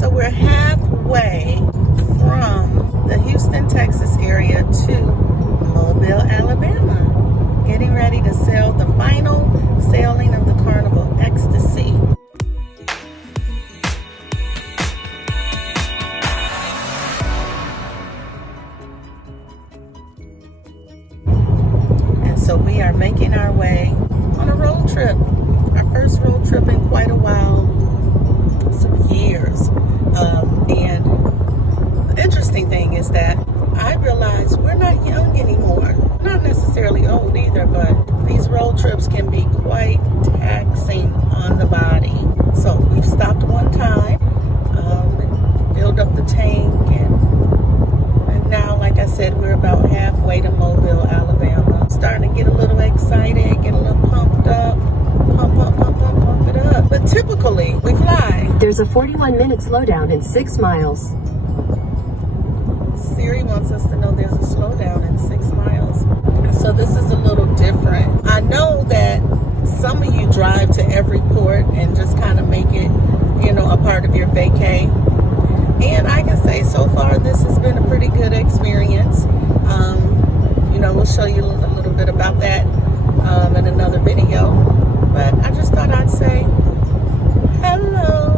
So we're halfway from the Houston, Texas area to Mobile, Alabama, getting ready to sail the final sailing of the Carnival Ecstasy. And so we are making our way on a road trip, our first road trip in quite a while, some years. And the interesting thing is that I realize we're not young anymore, not necessarily old either, but these road trips can be quite taxing on the body. So we've stopped one time, filled up the tank, and now, like I said, we're about halfway to Mobile, Alabama. Starting to get a little excited, get a little pumped up, pump it up. But typically, we fly. There's a 41-minute slowdown in 6 miles. Siri wants us to know there's a slowdown in 6 miles. So this is a little different. I know that some of you drive to every port and just kind of make it, a part of your vacay. And I can say so far this has been a pretty good experience. We'll show you a little bit about that in another video. But I just thought I'd say hello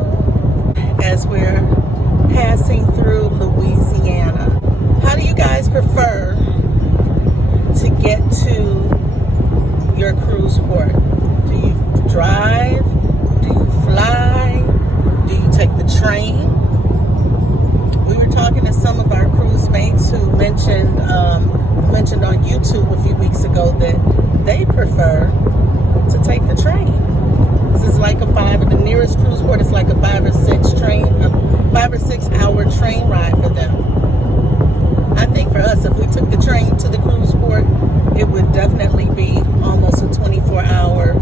as we're passing through Louisiana. How do you guys prefer to get to your cruise port? Do you drive? Do you fly? Do you take the train? We were talking to some of our cruise mates who mentioned on YouTube a few weeks ago that they prefer to take the train. This is like the nearest cruise port is like a 5 or 6 hour train ride for them. I think for us, if we took the train to the cruise port, it would definitely be almost a 24-hour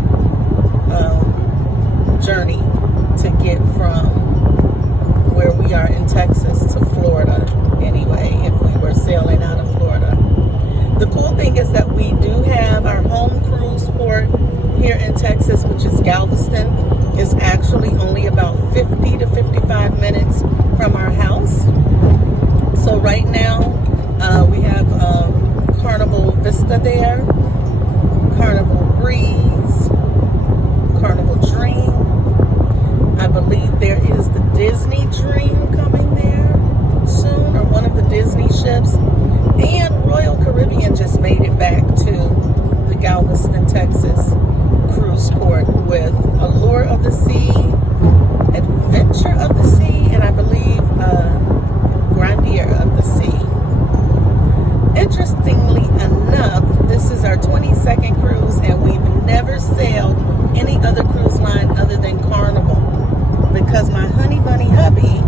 journey to get from where we are in Texas to Florida anyway, if we were sailing out of Florida. The cool thing is that we do have our home cruise port here in Texas, which is Galveston. Is actually only about 50 to 55 minutes from our house. So right now we have Carnival Vista there, Carnival Breeze, Carnival Dream. I believe there is the Disney Dream coming there soon, or one of the Disney ships. And Royal Caribbean just made it back to the Galveston, Texas cruise port with Allure of the Sea, Adventure of the Sea, and I believe Grandeur of the Sea. Interestingly enough, this is our 22nd cruise, and we've never sailed any other cruise line other than Carnival, because my honey bunny hubby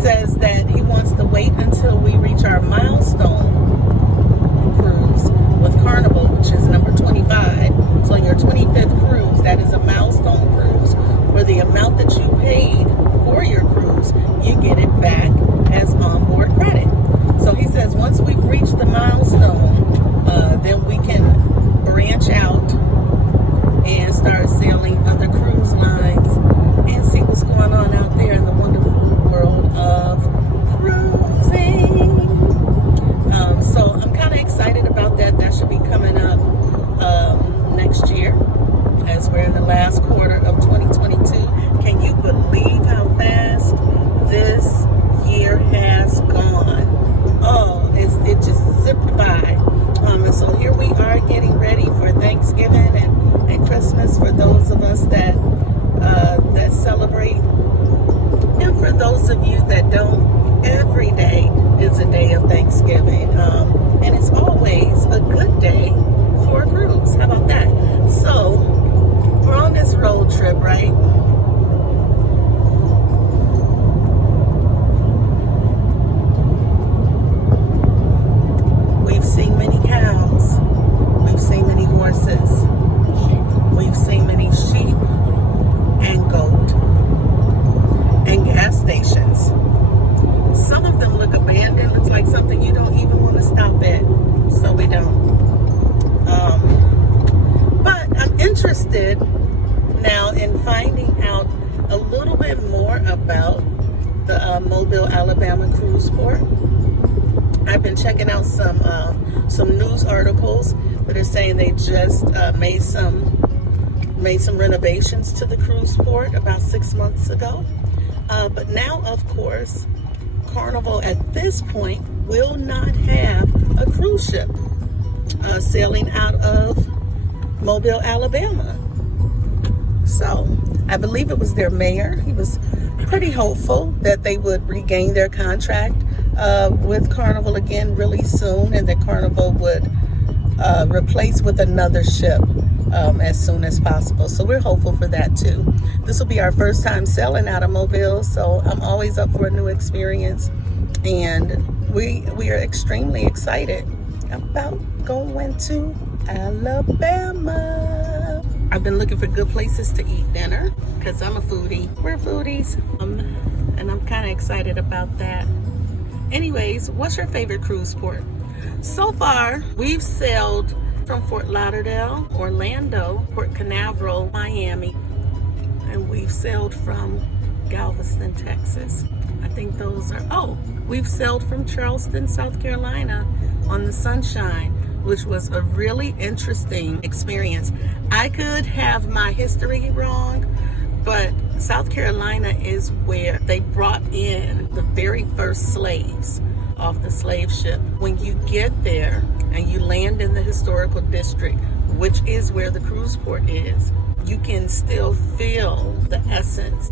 says that he wants to wait until we reach our milestone cruise with Carnival, which is number 25. So your 25th cruise, that is a milestone cruise, where the amount that you paid for your cruise, you get it back as onboard credit. So he says once we've reached the milestone, then we can branch out and start sailing other cruise lines and see what's going on out there in the wonderful world of cruising. So I'm kind of excited about that. That should be coming up next year, as we're in the last quarter of 2022. Can you believe how fast this year has gone? Oh, it just zipped by. And so here we are getting ready for Thanksgiving and Christmas for those of us that celebrate. And for those of you that don't, every day is a day of Thanksgiving. And it's always a good day for a cruise. How about that? So, we're on this road trip, right? We've seen many cows. We've seen many horses. We've seen many sheep and goat and gas stations. Some of them look abandoned. It's like something you don't even want to stop at. So we don't. bit more about the Mobile, Alabama cruise port. I've been checking out some news articles that are saying they just made some renovations to the cruise port about 6 months ago. But now, of course, Carnival at this point will not have a cruise ship sailing out of Mobile, Alabama. So I believe it was their mayor. He was pretty hopeful that they would regain their contract with Carnival again really soon, and that Carnival would replace with another ship as soon as possible. So we're hopeful for that too. This will be our first time sailing out of Mobile, so I'm always up for a new experience, and we are extremely excited about going to Alabama. I've been looking for good places to eat dinner because I'm a foodie. We're foodies, and I'm kind of excited about that. Anyways, what's your favorite cruise port? So far, we've sailed from Fort Lauderdale, Orlando, Port Canaveral, Miami, and we've sailed from Galveston, Texas. I think those are, we've sailed from Charleston, South Carolina on the Sunshine, which was a really interesting experience. I could have my history wrong, but South Carolina is where they brought in the very first slaves off the slave ship. When you get there and you land in the historical district, which is where the cruise port is, you can still feel the essence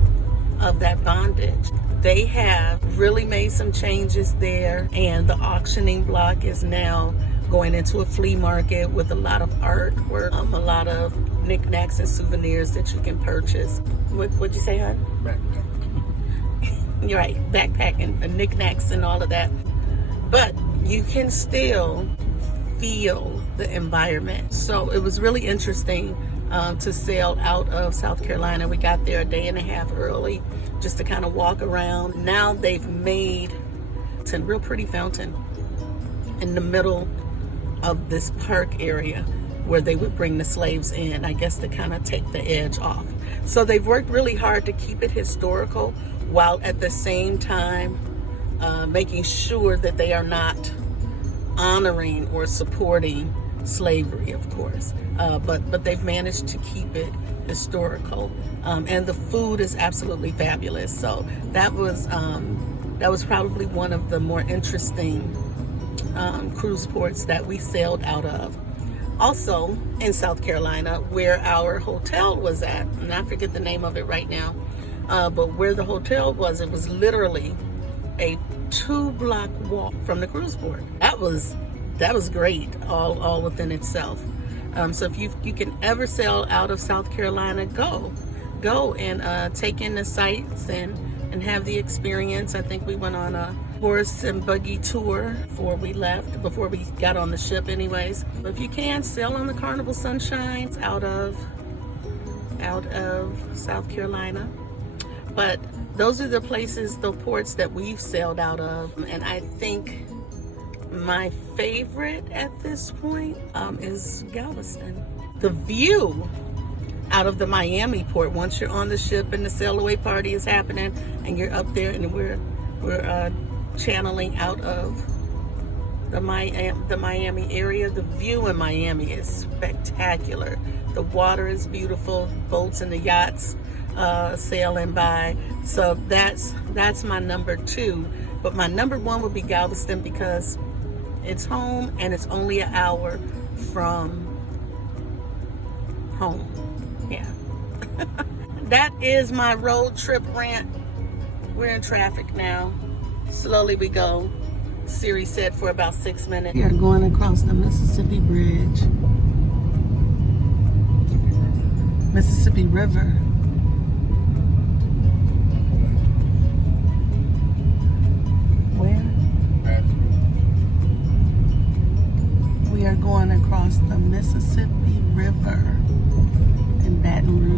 of that bondage. They have really made some changes there, and the auctioning block is now going into a flea market with a lot of artwork, a lot of knickknacks and souvenirs that you can purchase. What'd you say, hon? Backpack. You're right, backpacking, and knickknacks and all of that. But you can still feel the environment. So it was really interesting to sail out of South Carolina. We got there a day and a half early just to kind of walk around. Now they've made a real pretty fountain in the middle of this park area where they would bring the slaves in, I guess, to kind of take the edge off. So they've worked really hard to keep it historical while at the same time making sure that they are not honoring or supporting slavery, of course. But they've managed to keep it historical. And the food is absolutely fabulous. So that was probably one of the more interesting cruise ports that we sailed out of. Also in South Carolina, where our hotel was at, and I forget the name of it right now, but where the hotel was, it was literally a 2-block walk from the cruise port. That was great, all within itself. So if you can ever sail out of South Carolina, go and take in the sights and have the experience. I think we went on a horse and buggy tour before we got on the ship anyways. But if you can, sail on the Carnival Sunshine out of South Carolina. But those are the places, the ports that we've sailed out of. And I think my favorite at this point is Galveston. The view out of the Miami port, once you're on the ship and the sail away party is happening and you're up there and we're channeling out of the Miami area, the view in Miami is spectacular. The water is beautiful, boats and the yachts sailing by. So that's my number 2. But my number 1 would be Galveston because it's home and it's only an hour from home. Yeah. That is my road trip rant. We're in traffic now. Slowly we go. Siri said for about 6 minutes. We are going across the Mississippi Bridge. Mississippi River. Where? We are going across the Mississippi River in Baton Rouge.